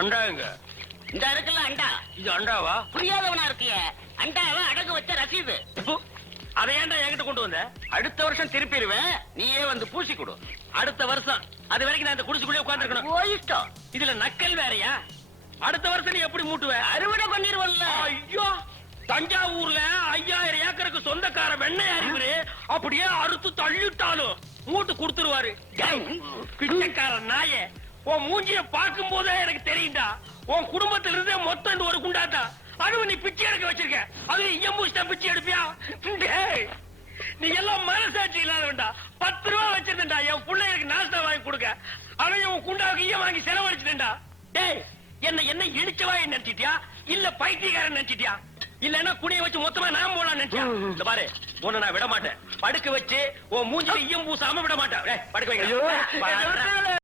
அண்டாங்க இந்த இருக்குல்ல அண்டா. இது அண்டாவா? புரியாதவனா இருக்கிய. அண்டாவை அடகு வச்ச ரசீது. அதை ஏன்டா என்கிட்ட கொண்டு வந்த? அடுத்த வருஷம் திருப்பிடுவேன், நீயே வந்து பூசி கொடு. அடுத்த வருஷம் அது வரைக்கும் நான் இந்த குடிச்சுக்குள்ளே உட்கார்ந்துருக்கணும். இஷ்டம். இதுல நக்கல் வேறயா? அடுத்த வருஷம் நீ எப்படி மூட்டுவ? அறுவடை பண்ணிருவல்ல. ஐயோ, தஞ்சாவூர்ல 5000 ஏக்கருக்கு சொந்தக்கார வெண்ணெய் அறிவுரு அப்படியே அறுத்து தள்ளிட்டாலும் மூட்டு கொடுத்துருவாரு. பிச்சைக்கார நாயே, உன் மூஞ்சிய பார்க்கும் போதே எனக்கு தெரியும்டா, உன் குடும்பத்தில இருந்தே மொத்தம் ஒரு குண்டாட்டா. அதுவும் நீ பிச்சை எடுக்க வச்சிருக்க, அது எம்பூஸ்டா பிச்சை எடுப்பியா? டேய், நீ எல்லாம் மனசாட்சி இல்லாதவன்டா. 10 ரூபா வச்சிருந்தா என் பிள்ளைகளுக்கு நாஸ்தா வாங்கி கொடுக்க, அவன் உன் குண்டாவுக்கு ஈய வாங்கி செலவழிச்சுட்டா. டேய், என்ன இடிச்சவா நினைச்சிட்டியா இல்ல பைத்தியக்காரன் நினைச்சிட்டியா? இல்லன்னா குடிய வச்சு மொத்தமா நான் போலாம் நினைச்சியா? இந்த பாரு, உன்னை நான் விட மாட்டேன். படுக்க வச்சு உன் மூஞ்சில ஈயம் பூசாம விட மாட்டேன். படுக்க வைக்க